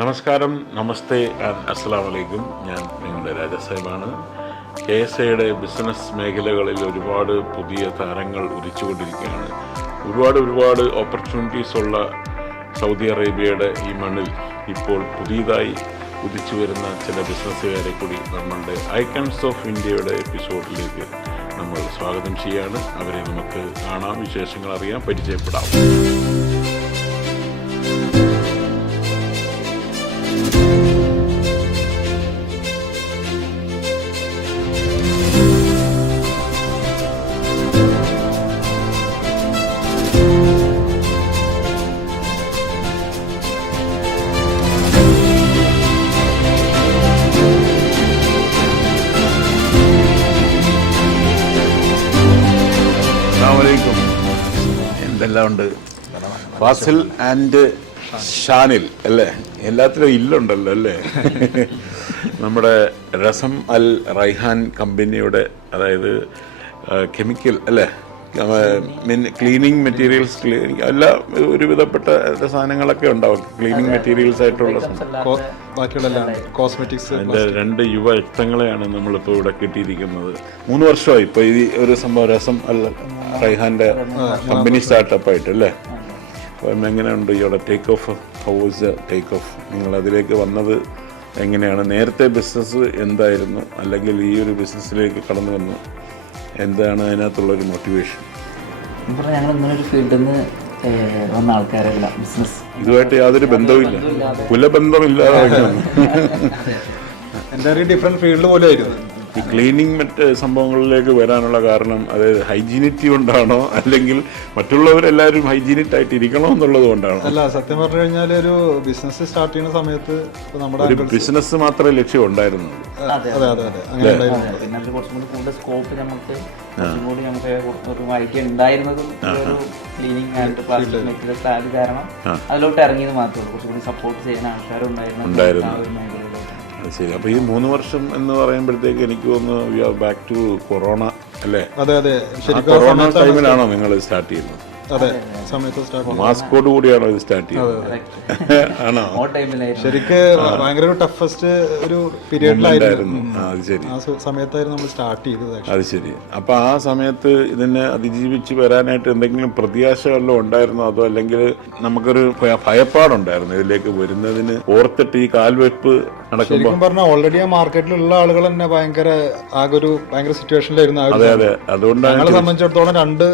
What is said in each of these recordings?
നമസ്കാരം, നമസ്തേ ആൻഡ് അസ്സലാം വലൈക്കും. ഞാൻ നിങ്ങളുടെ രാജസാഹിബാണ്. KSAയുടെ ബിസിനസ് മേഖലകളിൽ ഒരുപാട് പുതിയ താരങ്ങൾ ഉദിച്ചുകൊണ്ടിരിക്കുകയാണ്. ഒരുപാട് ഓപ്പർച്യൂണിറ്റീസ് ഉള്ള സൗദി അറേബ്യയുടെ ഈ മണ്ണിൽ ഇപ്പോൾ പുതിയതായി ഉദിച്ചു വരുന്ന ചില ബിസിനസ്സുകാരെ കൂടി നമ്മളുടെ ഐക്കൺസ് ഓഫ് ഇന്ത്യയുടെ എപ്പിസോഡിലേക്ക് നമ്മൾ സ്വാഗതം ചെയ്യാണ്. അവരെ നമുക്ക് കാണാം, വിശേഷങ്ങൾ അറിയാം, പരിചയപ്പെടാം. എന്തെല്ലാം ഉണ്ട്? ഫാസിൽ ആൻഡ് ഷാനിൽ അല്ലേ? എല്ലാത്തിലും ഇല്ലുണ്ടല്ലോ അല്ലേ? നമ്മുടെ രസം അൽ റൈഹാൻ കമ്പനിയുടെ, അതായത് കെമിക്കൽ അല്ലേ, ക്ലീനിങ് മെറ്റീരിയൽസ്, എല്ലാ ഒരുവിധപ്പെട്ട സാധനങ്ങളൊക്കെ ഉണ്ടാവും. ക്ലീനിങ് മെറ്റീരിയൽസ് ആയിട്ടുള്ള കോസ്മെറ്റിക്സ്. അതിൻ്റെ 2 യുവരക്തങ്ങളെയാണ് നമ്മളിപ്പോൾ ഇവിടെ കിട്ടിയിരിക്കുന്നത്. 3 വർഷമായി ഇപ്പോൾ ഈ ഒരു സംഭവം രസം അൽ റൈഹാൻ്റെ കമ്പനി സ്റ്റാർട്ടപ്പായിട്ട് അല്ലേ? അപ്പം എങ്ങനെയുണ്ട് ഇവിടെ take off? How was the take off? നിങ്ങൾ അതിലേക്ക് വന്നത് എങ്ങനെയാണ്? നേരത്തെ ബിസിനസ് എന്തായിരുന്നു, അല്ലെങ്കിൽ ഈ ഒരു ബിസിനസ്സിലേക്ക് കടന്നു വന്നു എന്താണ് അതിനകത്തുള്ളൊരു മോട്ടിവേഷൻ? ഞങ്ങൾ ഇങ്ങനെ ഒരു ഫീൽഡിൽ നിന്ന് വന്ന ആൾക്കാരല്ല. ബിസിനസ് ഇതുമായിട്ട് യാതൊരു ബന്ധവുമില്ല, കുലബന്ധമില്ലാതെ എന്തായാലും ഡിഫറെന്റ് ഫീൽഡ് പോലെ ആയിരുന്നു. ഈ ക്ലീനിങ് മറ്റ് സംഭവങ്ങളിലേക്ക് വരാനുള്ള കാരണം അതായത് ഹൈജീനിറ്റി കൊണ്ടാണോ, അല്ലെങ്കിൽ മറ്റുള്ളവരെല്ലാവരും ഹൈജീനിറ്റ് ആയിട്ട് ഇരിക്കണോ എന്നുള്ളത് കൊണ്ടാണോ? അല്ല, സത്യം പറഞ്ഞു കഴിഞ്ഞാൽ ഒരു ബിസിനസ് സ്റ്റാർട്ട് ചെയ്യുന്ന സമയത്ത് നമ്മുടെ ഒരു ബിസിനസ് മാത്രമേ ലക്ഷ്യം ഉണ്ടായിരുന്നുള്ളൂ. അതെ അങ്ങനെ പിന്നെ കുറച്ചും കൂടി കൂടുതൽ സ്കോപ്പ് നമുക്ക് കുറച്ചും കൂടി നമുക്ക് ഒരു ഐഡിയ ഉണ്ടായിരുന്നതും ഒരു ക്ലീനിങ് ആൻഡ് പ്ലാസ്റ്റിക് മെറ്റീരിയൽസ് ആയത് കാരണം അതിലോട്ട് ഇറങ്ങിയത് മാത്രമേ ഉള്ളൂ. കുറച്ചും കൂടി സപ്പോർട്ട് ചെയ്യുന്ന ആൾക്കാരും ഉണ്ടായിരുന്നു. ശരി. അപ്പോൾ ഈ 3 വർഷം എന്ന് പറയുമ്പോഴത്തേക്ക് എനിക്ക് തോന്നുന്നു we are back to corona അല്ലേ? അതെ. കൊറോണ ടൈമിലാണോ നിങ്ങൾ സ്റ്റാർട്ട് ചെയ്യുന്നത്? അതെ, സമയത്ത് സ്റ്റാർട്ട്. മാസ്കോട് കൂടിയാണോ ഇത് സ്റ്റാർട്ട് ചെയ്യുന്നത്? ആണോ? ശരിക്ക് ഭയങ്കര ഒരു ടഫസ്റ്റ് ഒരു പീരീഡിലായിരുന്നു. അത് ശരി, ആ സമയത്തായിരുന്നു നമ്മൾ സ്റ്റാർട്ട് ചെയ്തത്. അത് ശരി. അപ്പൊ ആ സമയത്ത് ഇതിനെ അതിജീവിച്ച് വരാനായിട്ട് എന്തെങ്കിലും പ്രത്യാശ വല്ലതും ഉണ്ടായിരുന്നോ, അതോ അല്ലെങ്കിൽ നമുക്കൊരു ഭയപ്പാടുണ്ടായിരുന്നു ഇതിലേക്ക് വരുന്നതിന് ഓർത്തിട്ട് ഈ കാൽവെപ്പ് നടക്കുമ്പോൾ? ശരിക്കും പറഞ്ഞാൽ ഓൾറെഡി ആ മാർക്കറ്റിലുള്ള ആളുകൾ തന്നെ ഭയങ്കര സിറ്റുവേഷനിലായിരുന്നു. അതെ. അതുകൊണ്ടാണ് ഞങ്ങളെ സംബന്ധിച്ചിടത്തോളം 2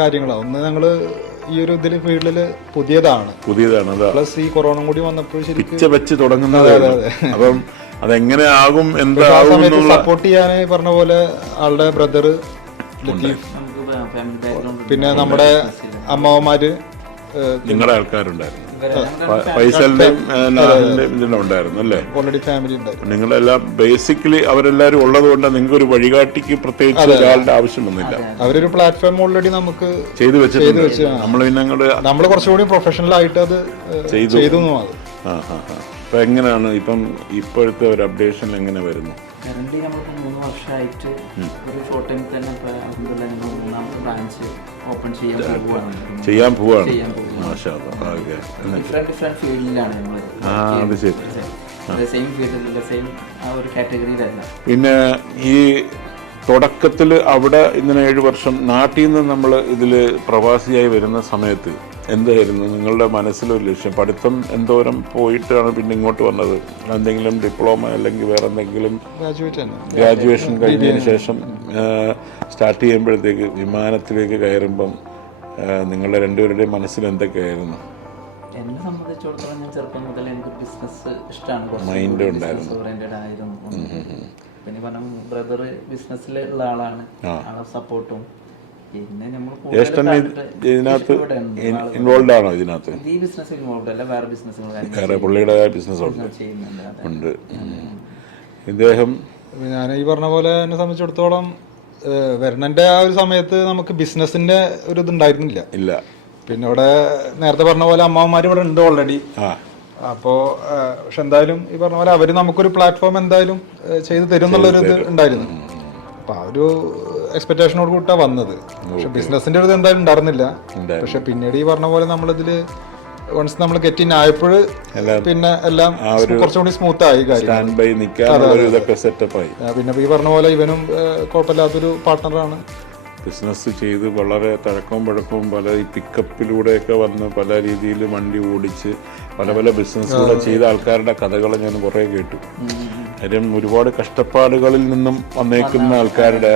കാര്യങ്ങളാണ്. ഒന്ന്, ഞങ്ങള് ഈ ഒരു ഇതിൽ ഫീൽഡില് പുതിയതാണ്. പ്ലസ് ഈ കൊറോണ കൂടി വന്നപ്പോൾ ശരിക്കും വെച്ച് തുടങ്ങുന്നത്. അപ്പം അതെങ്ങനെ ആകും, എന്താകും സപ്പോർട്ട് ചെയ്യാന് പറഞ്ഞ പോലെ ആളുടെ ബ്രദർ ലത്തീഫ്, പിന്നെ നമ്മുടെ അമ്മാവന്മാര്, നിങ്ങളുടെ ആൾക്കാരുണ്ടായിരുന്നു, ഫൈസലിന്റെയും ഉണ്ടായിരുന്നു അല്ലേ? ഓൾറെഡി ഫാമിലി ഉണ്ടായിരുന്നു. നിങ്ങളെല്ലാം ബേസിക്കലി അവരെല്ലാരും ഉള്ളത് കൊണ്ട് നിങ്ങൾക്ക് ഒരു വഴികാട്ടിക്ക് പ്രത്യേകിച്ച് ഒരാളുടെ ആവശ്യം വന്നില്ല. അവരൊരു പ്ലാറ്റ്ഫോം ഓൾറെഡി നമുക്ക് ചെയ്തു വെച്ചിട്ടുണ്ട്. നമ്മൾ കുറച്ചുകൂടി പ്രൊഫഷണൽ ആയിട്ട് അത് ചെയ്തു. അപ്പൊ എങ്ങനെയാണ് ഇപ്പോഴത്തെ ഒരു അപ്ഡേഷൻ എങ്ങനെ വരുന്നു? കറന്റ് നമ്മളിപ്പോൾ 3 വർഷമായിട്ട് ഒരു ഷോർട്ട് ടൈമിൽ തന്നെ ഞങ്ങൾ 3ാമത്തെ ബ്രാഞ്ച് ഓപ്പൺ ചെയ്യാൻ പോവാണ്. ഡിഫറെന്റ് ഫീൽഡിലാണ് നമ്മൾ. സെയിം ഫീൽഡിലുള്ള സെയിം ആ ഒരു കാറ്റഗറിയിലല്ല. പിന്നെ ഈ തുടക്കത്തിൽ അവിടെ ഇങ്ങനെ 7 വർഷം നാട്ടിൽ നിന്ന് നമ്മൾ ഇതിൽ പ്രവാസിയായി വരുന്ന സമയത്ത് എന്തായിരുന്നു നിങ്ങളുടെ മനസ്സിലൊരു ലക്ഷ്യം? പഠിത്തം എന്തോരം പോയിട്ടാണ് പിന്നെ ഇങ്ങോട്ട് വന്നത്? എന്തെങ്കിലും ഡിപ്ലോമ അല്ലെങ്കിൽ വേറെ എന്തെങ്കിലും ഗ്രാജുവേഷൻ കഴിഞ്ഞതിന് ശേഷം സ്റ്റാർട്ട് ചെയ്യുമ്പോഴത്തേക്ക് വിമാനത്തിലേക്ക് കയറുമ്പം നിങ്ങളുടെ 2പേരുടെയും മനസ്സിൽ എന്തൊക്കെയായിരുന്നു? എന്നെ സംബന്ധിച്ചിടത്തോളം ഞാൻ ചെറുപ്പം മുതൽ എനിക്ക് ബിസിനസ് ഇഷ്ടമാണ്. മൈൻഡ് ഉണ്ടായിരുന്നു. പിന്നെ പറഞ്ഞ ബ്രദർ ബിസിനസ്സിലുള്ള ആളാണ്, ആളെ സപ്പോർട്ടും. പിന്നെ ഇതിനകത്ത് ഇൻവോൾവ് ആണോ? ഇതിനകത്ത് ഈ ബിസിനസ് ഇൻവോൾവ് അല്ല, വേറെ ബിസിനസ്സുകൾ വേറെ പുള്ളിയുടേതായ ബിസിനസ് ഉണ്ട്. ഇദ്ദേഹം ഞാൻ ഈ പറഞ്ഞ പോലെ എന്നെ സംബന്ധിച്ചിടത്തോളം വരണന്റെ ആ ഒരു സമയത്ത് നമുക്ക് ബിസിനസിന്റെ ഒരു ഇതുണ്ടായിരുന്നില്ല. ഇല്ല. പിന്നെ ഇവിടെ നേരത്തെ പറഞ്ഞ പോലെ അമ്മാവന്മാർ ഇവിടെ ഉണ്ട് ഓൾറെഡി. അപ്പോൾ പക്ഷെ എന്തായാലും ഈ പറഞ്ഞ പോലെ അവര് നമുക്കൊരു പ്ലാറ്റ്ഫോം എന്തായാലും ചെയ്തു തരും എന്നുള്ളൊരു ഇത് ഉണ്ടായിരുന്നു. അപ്പൊ ആ ഒരു എക്സ്പെക്ടേഷനോട് കൂട്ടാ വന്നത്. പക്ഷെ ബിസിനസിന്റെ ഒരു ഇത് എന്തായാലും ഉണ്ടായിരുന്നില്ല. പക്ഷെ പിന്നീട് ഈ പറഞ്ഞ പോലെ നമ്മളിതില് വൺസ് നമ്മൾ ഗെറ്റ് ഇൻ ആയപ്പോൾ പിന്നെ എല്ലാം കുറച്ചുകൂടി സ്മൂത്ത് ആയി കാര്യം. സ്റ്റാൻഡ് ബൈ നിൽക്കാൻ ഇതൊക്കെ സെറ്റപ്പായി. പിന്നെ ഈ പറഞ്ഞ പോലെ ഇവനും കുഴപ്പമില്ലാത്തൊരു പാർട്ട്ണറാണ്. ബിസിനസ് ചെയ്ത് വളരെ തഴക്കവും പഴക്കവും പല ഈ പിക്കപ്പിലൂടെയൊക്കെ വന്ന് പല രീതിയിൽ വണ്ടി ഓടിച്ച് പല പല ബിസിനസ്സുകൾ ചെയ്ത ആൾക്കാരുടെ കഥകൾ ഞാൻ കുറേ കേട്ടു. കാര്യം ഒരുപാട് കഷ്ടപ്പാടുകളിൽ നിന്നും വന്നേക്കുന്ന ആൾക്കാരുടെ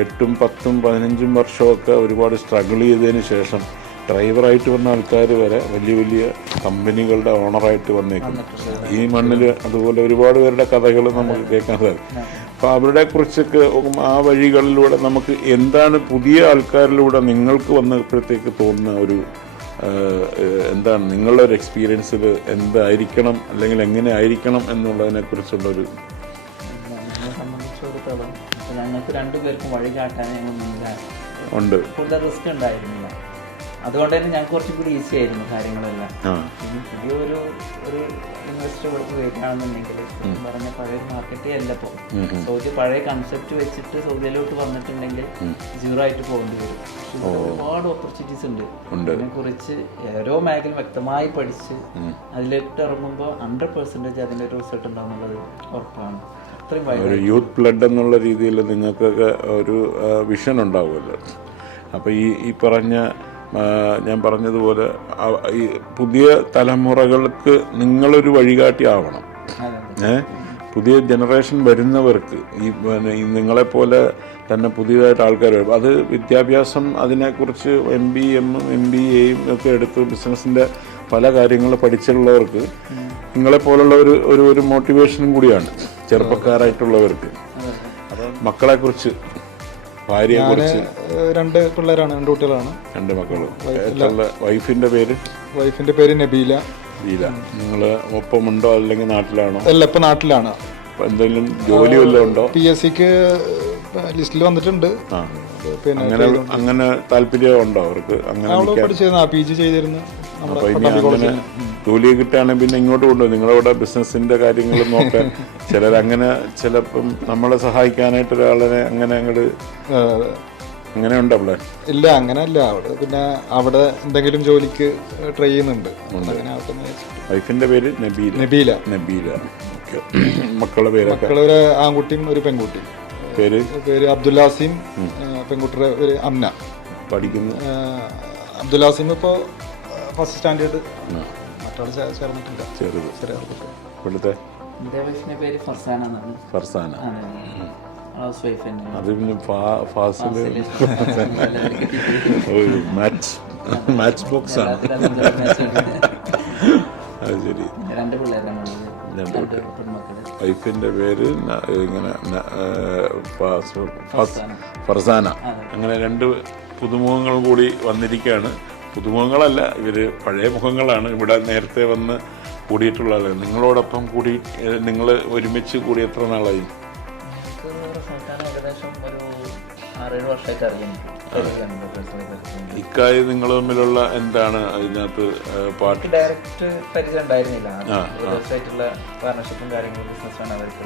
8, 10, 15 വർഷമൊക്കെ ഒരുപാട് സ്ട്രഗിൾ ചെയ്തതിന് ശേഷം ഡ്രൈവറായിട്ട് വന്ന ആൾക്കാർ വരെ വലിയ വലിയ കമ്പനികളുടെ ഓണറായിട്ട് വന്നേക്കുന്നു ഈ മണ്ണിൽ. അതുപോലെ ഒരുപാട് പേരുടെ കഥകൾ നമുക്ക് കേൾക്കാൻ സാധിക്കും. അപ്പോൾ അവരുടെ കുറിച്ചൊക്കെ ആ വഴികളിലൂടെ നമുക്ക് എന്താണ് പുതിയ ആൾക്കാരിലൂടെ നിങ്ങൾക്ക് വന്നപ്പോഴത്തേക്ക് തോന്നുന്ന ഒരു എന്താണ് നിങ്ങളുടെ ഒരു എക്സ്പീരിയൻസിൽ എന്തായിരിക്കണം അല്ലെങ്കിൽ എങ്ങനെ ആയിരിക്കണം എന്നുള്ളതിനെ കുറിച്ചുള്ളൊരു സംബന്ധിച്ചിടത്തോളം ഞങ്ങൾക്ക് രണ്ടുപേർക്കും വഴി കാട്ടാൻ ഉണ്ട്. കൂടുതൽ റിസ്ക് ഉണ്ടായിരുന്നില്ല. അതുകൊണ്ട് തന്നെ ഞങ്ങൾക്ക് കുറച്ചും കൂടി ഈസി ആയിരുന്നു കാര്യങ്ങളെല്ലാം. ഇനി പുതിയ ഒരു ഇൻവെസ്റ്റർ ഇവിടേക്ക് വരികയാണെന്നുണ്ടെങ്കിൽ പറഞ്ഞ പഴയ മാർക്കറ്റേ അല്ല ഇപ്പോൾ. സൗദി പഴയ കൺസെപ്റ്റ് വെച്ചിട്ട് സൗദിയിലോട്ട് വന്നിട്ടുണ്ടെങ്കിൽ 0 ആയിട്ട് പോകേണ്ടി വരും. ഒരുപാട് ഓപ്പർച്യൂണിറ്റീസ് ഉണ്ട്. അതിനെക്കുറിച്ച് ഓരോ മേഖല വ്യക്തമായി പഠിച്ച് അതിലേക്ക് ഇറങ്ങുമ്പോൾ 100% അതിൻ്റെ ഒരു റിസൾട്ട് ഉണ്ടാകുന്നുള്ളത് ഉറപ്പാണ്. ഒരു യൂത്ത് ബ്ലഡ് എന്നുള്ള രീതിയിൽ നിങ്ങൾക്കൊക്കെ ഒരു വിഷൻ ഉണ്ടാവുമല്ലോ. അപ്പോൾ ഈ പറഞ്ഞ ഞാൻ പറഞ്ഞതുപോലെ ഈ പുതിയ തലമുറകൾക്ക് നിങ്ങളൊരു വഴികാട്ടി ആവണം. പുതിയ ജനറേഷൻ വരുന്നവർക്ക് ഈ നിങ്ങളെപ്പോലെ തന്നെ പുതിയതായിട്ട് ആൾക്കാർ വരും. അത് വിദ്യാഭ്യാസം അതിനെക്കുറിച്ച് MBA ഒക്കെ എടുത്ത് ബിസിനസ്സിൻ്റെ പല കാര്യങ്ങൾ പഠിച്ചുള്ളവർക്ക് നിങ്ങളെപ്പോലുള്ള ഒരു മോട്ടിവേഷനും കൂടിയാണ് ചെറുപ്പക്കാരായിട്ടുള്ളവർക്ക്. മക്കളെക്കുറിച്ച്, ഭാര്യയെക്കുറിച്ച്? 2 പിള്ളേരാണ്, 2 കുട്ടികളാണ്, 2 മക്കൾ. വൈഫിൻ്റെ പേര് നബീല. നിങ്ങൾ ഒപ്പമുണ്ടോ അല്ലെങ്കിൽ നാട്ടിലാണോ? അല്ല, ഇപ്പം നാട്ടിലാണ്. എന്തെങ്കിലും ജോലി വല്ലതും ഉണ്ടോ? PSCക്ക് ലിസ്റ്റിൽ വന്നിട്ടുണ്ട്. പിന്നെ അങ്ങനെ താല്പര്യം ഉണ്ടോ അവർക്ക്? അങ്ങനെ പഠിച്ചിരുന്നു, PG ചെയ്തിരുന്നു. ജോലി കിട്ടുകയാണെങ്കിൽ പിന്നെ ഇങ്ങോട്ട് കൊണ്ടുപോകും. നിങ്ങളവിടെ ബിസിനസ്സിന്റെ കാര്യങ്ങൾ നോക്കാൻ ചിലരങ്ങനെ ചിലപ്പം നമ്മളെ സഹായിക്കാനായിട്ട് ഒരാളെ അങ്ങനെ ഉണ്ടോ പ്ലാൻ? ഇല്ല, അങ്ങനെയല്ല. പിന്നെ അവിടെ എന്തെങ്കിലും ജോലിക്ക് ട്രൈ ചെയ്യുന്നുണ്ട്. വൈഫിന്റെ പേര് നബീല. മക്കളുടെ ഒരു ആൺകുട്ടിയും ഒരു പെൺകുട്ടിയും. പേര് അബ്ദുല്ലാസിം, പെൺകുട്ടിയുടെ ഒരു അമ്ന. പഠിക്കുന്നു. അബ്ദുല്ലാസിം ഇപ്പോൾ ഫസ്റ്റ് സ്റ്റാൻഡേർഡ്. മറ്റാൾ ചേർന്നിട്ടില്ല. ഇവിടുത്തെ ഫർസാന. അത് പിന്നെ ഫാസില് മാച്ച് ബോക്സ് ആണ്. അത് ശരി. 2 പിള്ളേരാണ്. വൈഫിന്റെ പേര് ഇങ്ങനെ ഫർസാന. അങ്ങനെ 2 പുതുമുഖങ്ങൾ കൂടി വന്നിരിക്കുകയാണ്. പുതുമുഖങ്ങളല്ല, ഇവര് പഴയ മുഖങ്ങളാണ്. ഇവിടെ നേരത്തെ വന്ന് കൂടിയിട്ടുള്ള ആളുകൾ. നിങ്ങളോടൊപ്പം കൂടി നിങ്ങൾ ഒരുമിച്ച് കൂടി എത്ര നാളായി? ഏകദേശം ഒരു 6-7 വർഷമായിട്ട് അറിയാം. ഇക്കായി നിങ്ങൾ തമ്മിലുള്ള എന്താണ് അതിനകത്ത് പാർട്ടി? ഡയറക്റ്റ് പരിചയം ഉണ്ടായിരുന്നില്ല. ദിവസമായിട്ടുള്ള പാർട്ണർഷിപ്പും കാര്യങ്ങളും ബിസിനസ്സാണ് അവർക്ക്.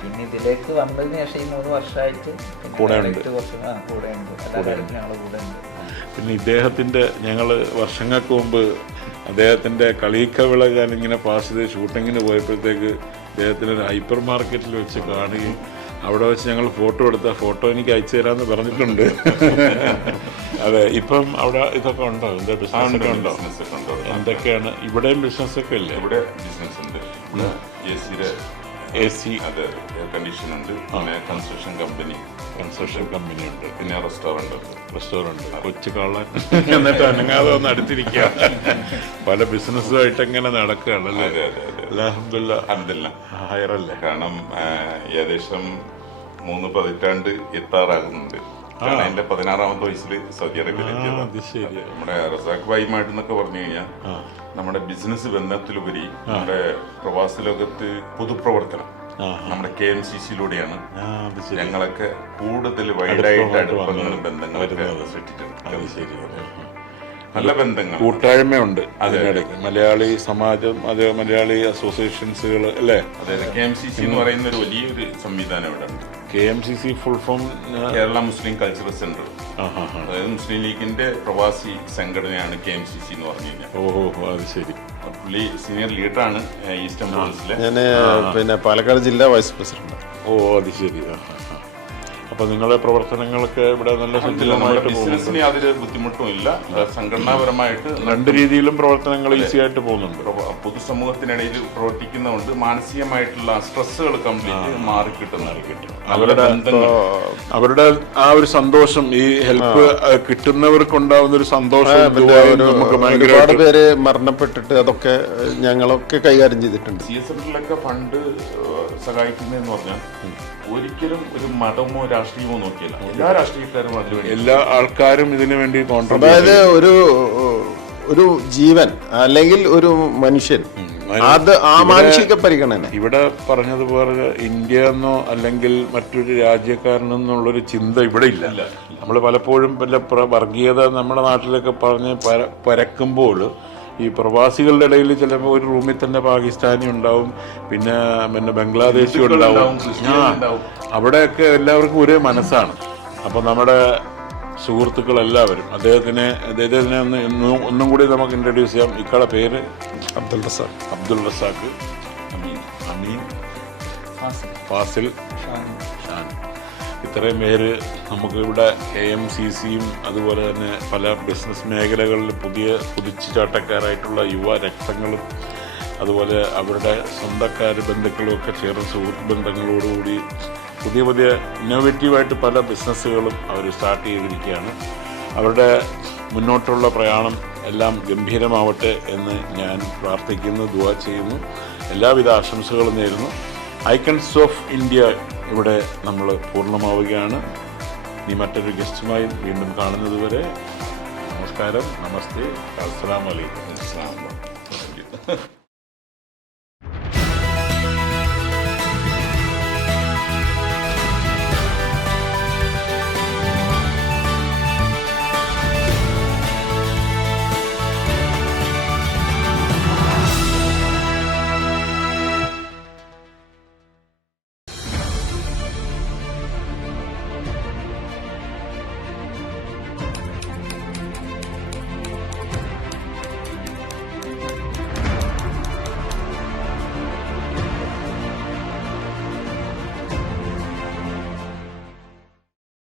പിന്നെ ഇതിലേക്ക് വന്നതിന് ശേഷം ഈ 3 വർഷമായിട്ട് കൂടെ ഉണ്ട്. പിന്നെ ഇദ്ദേഹത്തിൻ്റെ ഞങ്ങൾ വർഷങ്ങൾക്ക് മുമ്പ് അദ്ദേഹത്തിൻ്റെ കളിക്കവിള ഞാനിങ്ങനെ പാസ് ചെയ്ത് ഷൂട്ടിങ്ങിന് പോയപ്പോഴത്തേക്ക് അദ്ദേഹത്തിന് ഒരു ഹൈപ്പർ മാർക്കറ്റിൽ വെച്ച് കാണുകയും അവിടെ വെച്ച് ഞങ്ങൾ ഫോട്ടോ എടുത്ത ഫോട്ടോ എനിക്ക് അയച്ചു തരാമെന്ന് പറഞ്ഞിട്ടുണ്ട്. അതെ, ഇപ്പം അവിടെ ഇതൊക്കെ ഉണ്ടോ? എന്താ ബിസിനസ്സൊക്കെ ഉണ്ടോ? എന്തൊക്കെയാണ്? ഇവിടെയും ബിസിനസ്സൊക്കെ ഇല്ലേ? ഇവിടെ ബിസിനസ് ഉണ്ട്. AC അത് എയർ കണ്ടീഷൻ ഉണ്ട്. പിന്നെ കൺസ്ട്രക്ഷൻ കമ്പനി ഉണ്ട്. പിന്നെ റെസ്റ്റോറൻറ്റ് കൊച്ചു കള്ളൻ എന്നിട്ട് അനങ്ങാതെ ഒന്ന് അടുത്തിരിക്കുക. പല ബിസിനസ്സുമായിട്ട് എങ്ങനെ നടക്കുകയാണല്ലേ? അൽഹംദുലില്ലാ ഹൈറല്ലേ. കാരണം ഏകദേശം 3 പതിറ്റാണ്ട് എത്താറാകുന്നുണ്ട്. കാരണം എൻ്റെ 16ാമത്തെ വയസ്സിൽ സൗദി അറേബ്യയിലെത്തിയത്. നമ്മുടെ റസാഖ് ഭായിമായിട്ട് എന്നൊക്കെ പറഞ്ഞു കഴിഞ്ഞാൽ നമ്മുടെ ബിസിനസ് ബന്ധത്തിലുപരി നമ്മുടെ പ്രവാസ ലോകത്ത് പൊതുപ്രവർത്തനം നമ്മുടെ KMCC-യിലൂടെയാണ് ഞങ്ങളൊക്കെ കൂടുതൽ വൈഡായിട്ട് അടുപ്പങ്ങളും ബന്ധങ്ങളൊക്കെ സൃഷ്ടിച്ചിട്ടുണ്ട്. നല്ല ബന്ധങ്ങൾ, കൂട്ടായ്മയുണ്ട് അതിനിടയ്ക്ക്. മലയാളി സമാജം, അത് മലയാളി അസോസിയേഷൻസുകൾ അല്ലേ? അതായത് KMCC എന്ന് പറയുന്ന ഒരു വലിയൊരു സംവിധാനം ഇവിടെ ഉണ്ട്. KMCC full form? കേരള മുസ്ലിം കൾച്ചറൽ സെന്റർ. അതായത് മുസ്ലിം ലീഗിന്റെ പ്രവാസി സംഘടനയാണ് KMCC എന്ന് പറഞ്ഞു കഴിഞ്ഞാൽ. ഓഹോ, അത് ശരി. പുള്ളി സീനിയർ ലീഡറാണ് ഈസ്റ്റേൺ പ്രോവിൻസിലെ. ഞാൻ പിന്നെ പാലക്കാട് ജില്ലാ വൈസ് പ്രസിഡന്റ്. ഓ, അത് ശരി. അപ്പൊ നിങ്ങളുടെ പ്രവർത്തനങ്ങളൊക്കെ ഇവിടെ നല്ല സജീവമായിട്ട് ബിസിനസ്സിന് യാതൊരു ബുദ്ധിമുട്ടും ഇല്ല. സംഘടനാപരമായിട്ട് രണ്ട് രീതിയിലും പ്രവർത്തനങ്ങൾ ഈസി ആയിട്ട് പോകുന്നുണ്ട്. പൊതുസമൂഹത്തിനിടയിൽ പ്രവർത്തിക്കുന്നതുകൊണ്ട് മാനസികമായിട്ടുള്ള സ്ട്രെസ്സുകൾ കംപ്ലീറ്റ് മാറിക്കിട്ടുന്നതായിരിക്കും. അവരുടെ ആ ഒരു സന്തോഷം, ഈ ഹെൽപ്പ് കിട്ടുന്നവർക്ക് ഉണ്ടാവുന്ന ഒരു സന്തോഷം ഒരുപാട് പേര് മരണപ്പെട്ടിട്ട് അതൊക്കെ ഞങ്ങളൊക്കെ കൈകാര്യം ചെയ്തിട്ടുണ്ട്. CSFിലൊക്കെ ഫണ്ട് സഹായിക്കുന്നതെന്ന് പറഞ്ഞാൽ ഒരിക്കലും ഒരു മതമോ രാഷ്ട്രീയമോ നോക്കിയല്ല. എല്ലാ രാഷ്ട്രീയക്കാരും അതിനുവേണ്ടി, എല്ലാ ആൾക്കാരും ഇതിനു വേണ്ടി അതായത് ഒരു ജീവൻ അല്ലെങ്കിൽ ഒരു മനുഷ്യൻ, അത് ആ മാനുഷിക പരിഗണന. ഇവിടെ പറഞ്ഞതുപോലെ ഇന്ത്യ എന്നോ അല്ലെങ്കിൽ മറ്റൊരു രാജ്യക്കാരനെന്നുള്ളൊരു ചിന്ത ഇവിടെ ഇല്ല. നമ്മൾ പലപ്പോഴും വല്ല വർഗീയത നമ്മുടെ നാട്ടിലൊക്കെ പറഞ്ഞ് പരക്കുമ്പോൾ ഈ പ്രവാസികളുടെ ഇടയിൽ ചിലപ്പോൾ ഒരു റൂമിൽ തന്നെ പാകിസ്ഥാനി ഉണ്ടാവും, പിന്നെ ബംഗ്ലാദേശി ഉണ്ടാവും. അവിടെയൊക്കെ എല്ലാവർക്കും ഒരേ മനസ്സാണ്. അപ്പോൾ നമ്മുടെ സുഹൃത്തുക്കളെല്ലാവരും അദ്ദേഹത്തിനെ ഒന്നും കൂടി നമുക്ക് ഇൻട്രൊഡ്യൂസ് ചെയ്യാം. ഇക്കാളുടെ പേര് അബ്ദുൾ റസാഖ്, അമീൻ, ഫാസിൽ, ഷാൻ. ഇത്രയും പേര് നമുക്ക് ഇവിടെ KMCCയും അതുപോലെ തന്നെ പല ബിസിനസ് മേഖലകളിൽ കുതിച്ചുചാട്ടക്കാരായിട്ടുള്ള യുവ രക്തങ്ങളും അതുപോലെ അവരുടെ സ്വന്തക്കാർ ബന്ധുക്കളും ഒക്കെ ചേർന്ന് സുഹൃത്ത് ബന്ധങ്ങളോടുകൂടി പുതിയ ഇന്നോവേറ്റീവായിട്ട് പല ബിസിനസ്സുകളും അവർ സ്റ്റാർട്ട് ചെയ്തിരിക്കുകയാണ്. അവരുടെ മുന്നോട്ടുള്ള പ്രയാണം എല്ലാം ഗംഭീരമാവട്ടെ എന്ന് ഞാൻ പ്രാർത്ഥിക്കുന്നു, ദുആ ചെയ്യുന്നു. എല്ലാവിധ ആശംസകളും നേരുന്നു. ഐക്കൺസ് ഓഫ് ഇന്ത്യ ഇവിടെ നമ്മൾ പൂർണ്ണമാവുകയാണ്. ഇനി മറ്റൊരു ഗസ്റ്റുമായി വീണ്ടും കാണുന്നത് വരെ നമസ്കാരം, നമസ്തേ, അസ്സലാമു അലൈക്കും.